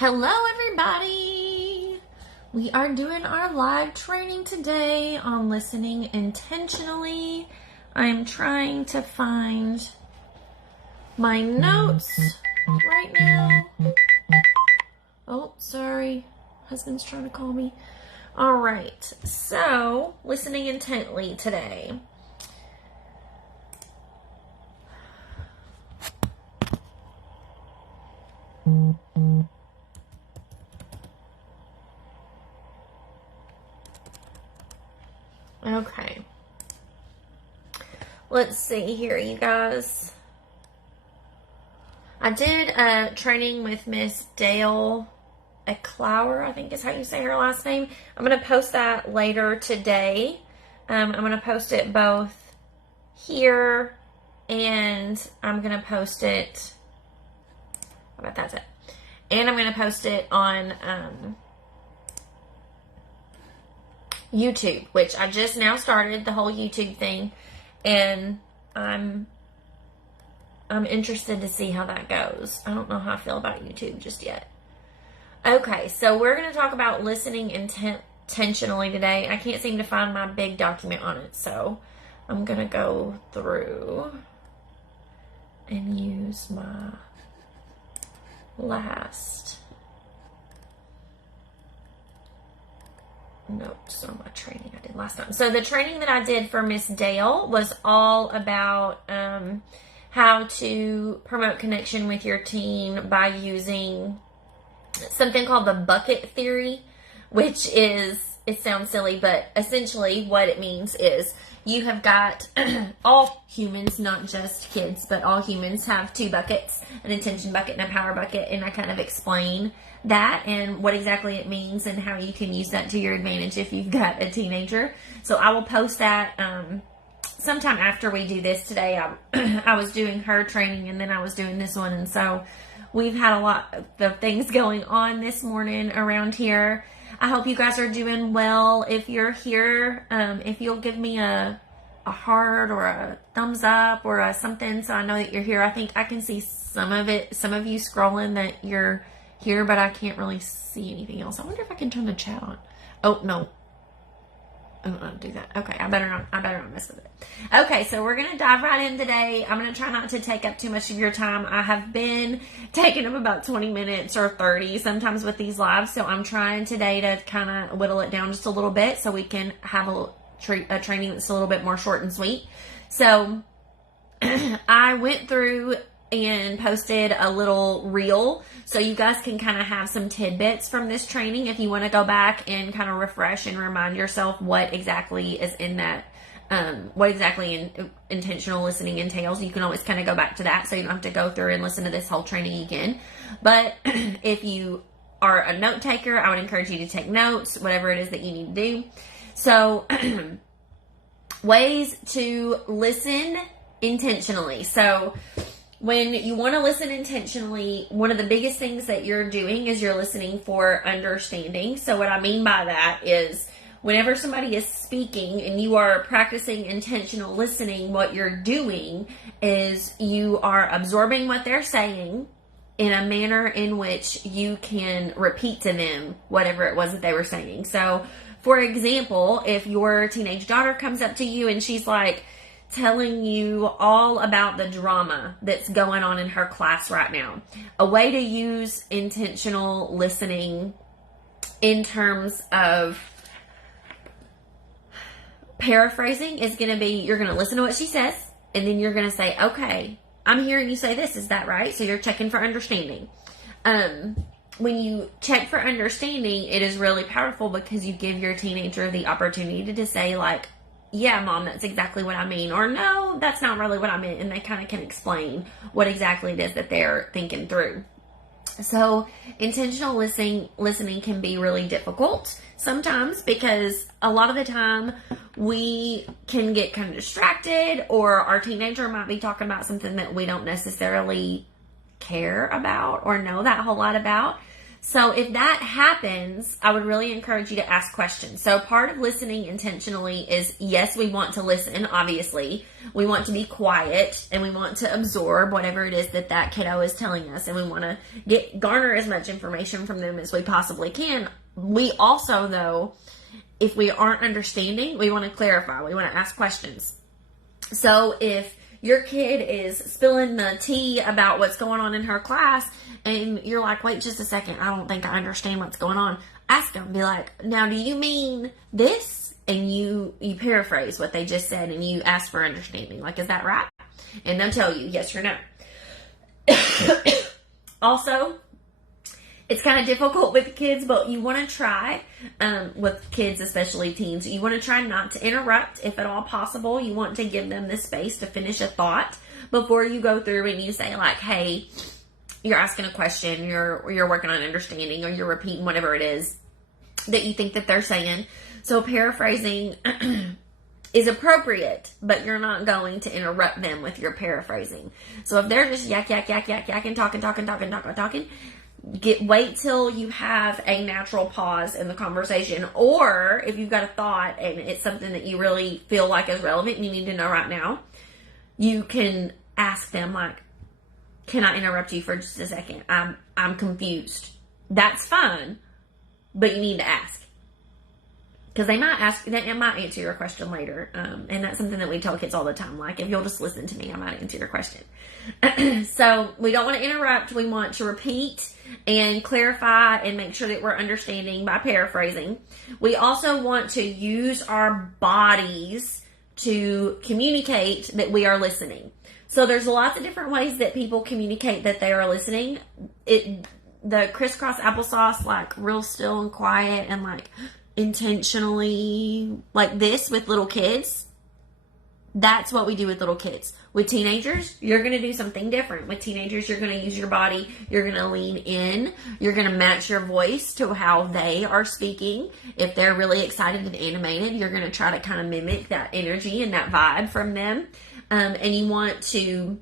Hello, everybody. We are doing our live training today on listening intentionally. I'm trying to find my notes right now. Oh, sorry. Husband's trying to call me. All right. So, listening intently today. Okay. Let's see here, you guys. I did a training with Miss Dale Eclauer, I think is how you say her last name. I'm going to post that later today. I'm going to post it both here and I'm going to post it. How about that's it? And I'm going to post it on YouTube, which I just now started the whole YouTube thing, and I'm interested to see how that goes. I don't know how I feel about YouTube just yet. Okay, so we're going to talk about listening intentionally today. I can't seem to find my big document on it, so I'm going to go through and use my last notes on my training I did last time. So the training that I did for Miss Dale was all about how to promote connection with your teen by using something called the bucket theory, which is, it sounds silly, but essentially what it means is you have got all humans, not just kids, but all humans have two buckets, an intention bucket and a power bucket, and I kind of explain that and what exactly it means and how you can use that to your advantage if you've got a teenager. So I will post that sometime after we do this today. I was doing her training and then I was doing this one, and so we've had a lot of things going on this morning around here. I hope you guys are doing well. If you're here, if you'll give me a heart or a thumbs up or a something so I know that you're here. I think I can see some of you scrolling that you're here, but I can't really see anything else. I wonder if I can turn the chat on. Oh, no. I don't do that. Okay, I better not mess with it. Okay, so we're going to dive right in today. I'm going to try not to take up too much of your time. I have been taking up about 20 minutes or 30 sometimes with these lives, so I'm trying today to kind of whittle it down just a little bit so we can have a training that's a little bit more short and sweet. So I went through and posted a little reel so you guys can kind of have some tidbits from this training if you want to go back and kind of refresh and remind yourself what exactly is in that, what exactly intentional listening entails. You can always kind of go back to that so you don't have to go through and listen to this whole training again. But if you are a note taker, I would encourage you to take notes, whatever it is that you need to do. So ways to listen intentionally. So when you want to listen intentionally, one of the biggest things that you're doing is you're listening for understanding. So what I mean by that is whenever somebody is speaking and you are practicing intentional listening, what you're doing is you are absorbing what they're saying in a manner in which you can repeat to them whatever it was that they were saying. So, for example, if your teenage daughter comes up to you and she's like, telling you all about the drama that's going on in her class right now. A way to use intentional listening in terms of paraphrasing is going to be, you're going to listen to what she says, and then you're going to say, okay, I'm hearing you say this, is that right? So you're checking for understanding. When you check for understanding, it is really powerful because you give your teenager the opportunity to say, like, yeah, Mom, that's exactly what I mean. Or no, that's not really what I meant. And they kind of can explain what exactly it is that they're thinking through. So intentional listening can be really difficult sometimes because a lot of the time we can get kind of distracted, or our teenager might be talking about something that we don't necessarily care about or know that whole lot about. So if that happens, I would really encourage you to ask questions. So part of listening intentionally is, yes, we want to listen, obviously. We want to be quiet and we want to absorb whatever it is that kiddo is telling us. And we want to garner as much information from them as we possibly can. We also, though, if we aren't understanding, we want to clarify. We want to ask questions. So if your kid is spilling the tea about what's going on in her class and you're like, wait just a second, I don't think I understand what's going on. Ask them, be like, now do you mean this? And you paraphrase what they just said and you ask for understanding. Like, is that right? And they'll tell you yes or no. Also, it's kind of difficult with kids, but you want to try, with kids, especially teens, you want to try not to interrupt if at all possible. You want to give them the space to finish a thought before you go through and you say like, hey, you're asking a question, you're working on understanding, or you're repeating whatever it is that you think that they're saying. So paraphrasing is appropriate, but you're not going to interrupt them with your paraphrasing. So if they're just yakking, talking, wait till you have a natural pause in the conversation, or if you've got a thought and it's something that you really feel like is relevant and you need to know right now, you can ask them like, can I interrupt you for just a second? I'm confused. That's fine, but you need to ask. Because they might answer your question later. And that's something that we tell kids all the time. Like, if you'll just listen to me, I might answer your question. So we don't want to interrupt. We want to repeat and clarify and make sure that we're understanding by paraphrasing. We also want to use our bodies to communicate that we are listening. So there's lots of different ways that people communicate that they are listening. The crisscross applesauce, like real still and quiet and like intentionally like this with little kids. That's what we do with little kids. With teenagers, you're going to do something different. With teenagers, you're going to use your body. You're going to lean in. You're going to match your voice to how they are speaking. If they're really excited and animated, you're going to try to kind of mimic that energy and that vibe from them. And you want to,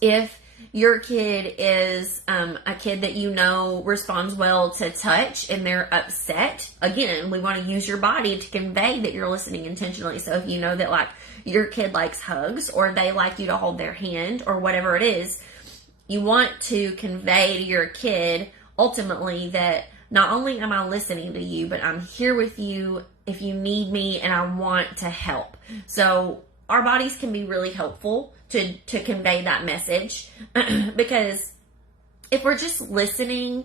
if your kid is a kid that you know responds well to touch and they're upset, again, we want to use your body to convey that you're listening intentionally. So if you know that like your kid likes hugs or they like you to hold their hand or whatever it is, you want to convey to your kid ultimately that not only am I listening to you, but I'm here with you if you need me and I want to help. So our bodies can be really helpful to convey that message because if we're just listening,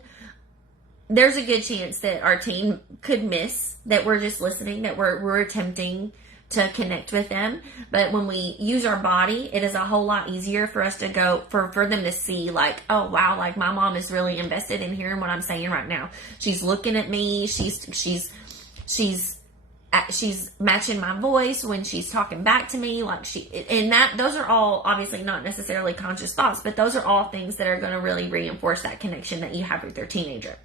there's a good chance that our teen could miss that we're just listening, that we're attempting to connect with them. But when we use our body, it is a whole lot easier for us to go, for them to see like, oh wow, like my mom is really invested in hearing what I'm saying right now. She's looking at me. She's matching my voice when she's talking back to me, those are all obviously not necessarily conscious thoughts, but those are all things that are going to really reinforce that connection that you have with your teenager.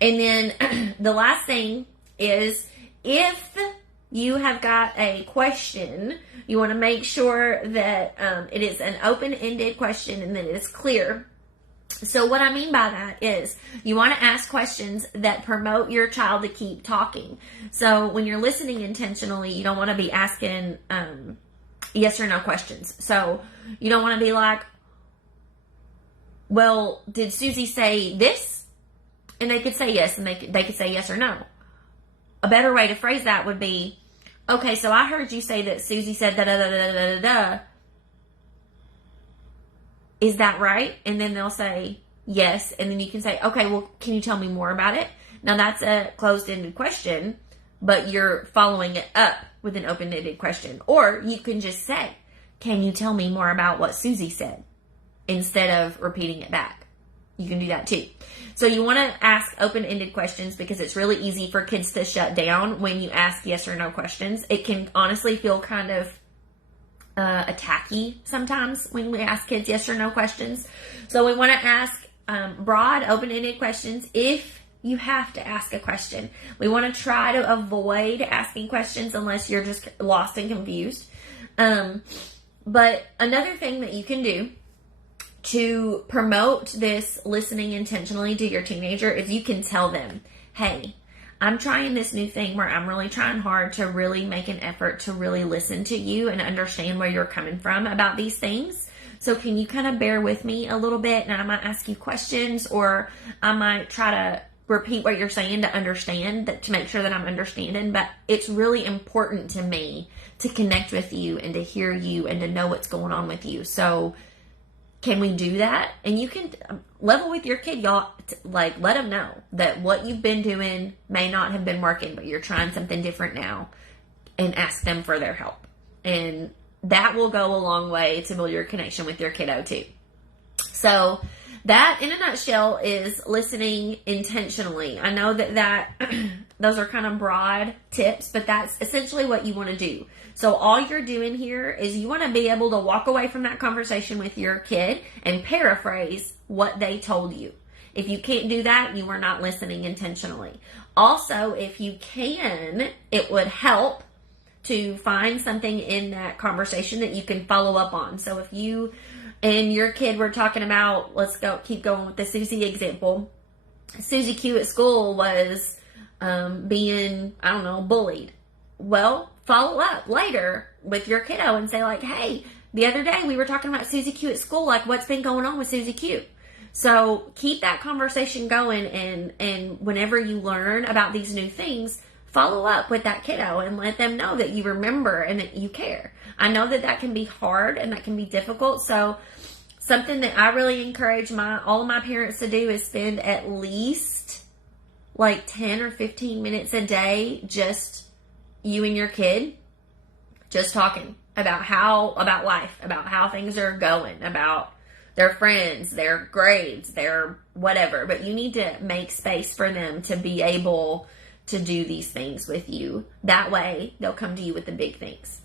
And then the last thing is, if you have got a question, you want to make sure that it is an open-ended question and that it is clear. So what I mean by that is you want to ask questions that promote your child to keep talking. So when you're listening intentionally, you don't want to be asking yes or no questions. So you don't want to be like, well, did Susie say this? And they could say yes, and they could say yes or no. A better way to phrase that would be, okay, so I heard you say that Susie said da da da da da da da. Is that right? And then they'll say yes. And then you can say, okay, well, can you tell me more about it? Now that's a closed-ended question, but you're following it up with an open-ended question. Or you can just say, can you tell me more about what Susie said? Instead of repeating it back. You can do that too. So you want to ask open-ended questions because it's really easy for kids to shut down when you ask yes or no questions. It can honestly feel kind of attacky sometimes when we ask kids yes or no questions. So we want to ask broad, open-ended questions if you have to ask a question. We want to try to avoid asking questions unless you're just lost and confused. But another thing that you can do to promote this listening intentionally to your teenager is you can tell them, hey, I'm trying this new thing where I'm really trying hard to really make an effort to really listen to you and understand where you're coming from about these things. So can you kind of bear with me a little bit, and I might ask you questions, or I might try to repeat what you're saying to understand, that to make sure that I'm understanding. But it's really important to me to connect with you and to hear you and to know what's going on with you. So can we do that? And you can level with your kid, y'all. Like, let them know that what you've been doing may not have been working, but you're trying something different now, and ask them for their help. And that will go a long way to build your connection with your kiddo too. So that, in a nutshell, is listening intentionally. I know that those are kind of broad tips, but that's essentially what you want to do. So all you're doing here is you want to be able to walk away from that conversation with your kid and paraphrase what they told you. If you can't do that, you are not listening intentionally. Also, if you can, it would help to find something in that conversation that you can follow up on. So if you and your kid were talking about, keep going with the Susie example. Susie Q at school was being, bullied. Well, follow up later with your kiddo and say, like, hey, the other day we were talking about Susie Q at school. Like, what's been going on with Susie Q? So keep that conversation going, and whenever you learn about these new things, follow up with that kiddo and let them know that you remember and that you care. I know that can be hard and that can be difficult. So something that I really encourage all of my parents to do is spend at least like 10 or 15 minutes a day, just you and your kid, just talking about life, about how things are going, about their friends, their grades, their whatever. But you need to make space for them to be able to do these things with you. That way they'll come to you with the big things.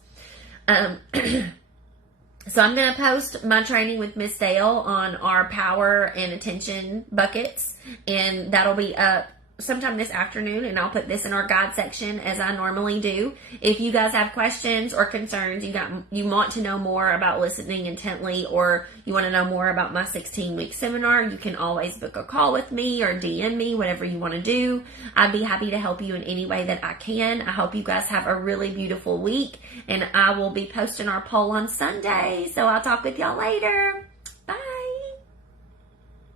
So I'm going to post my training with Miss Dale on our power and attention buckets, and that'll be up sometime this afternoon, and I'll put this in our guide section as I normally do. If you guys have questions or concerns, you want to know more about listening intently, or you want to know more about my 16-week seminar, you can always book a call with me or DM me, whatever you want to do. I'd be happy to help you in any way that I can. I hope you guys have a really beautiful week, and I will be posting our poll on Sunday, so I'll talk with y'all later.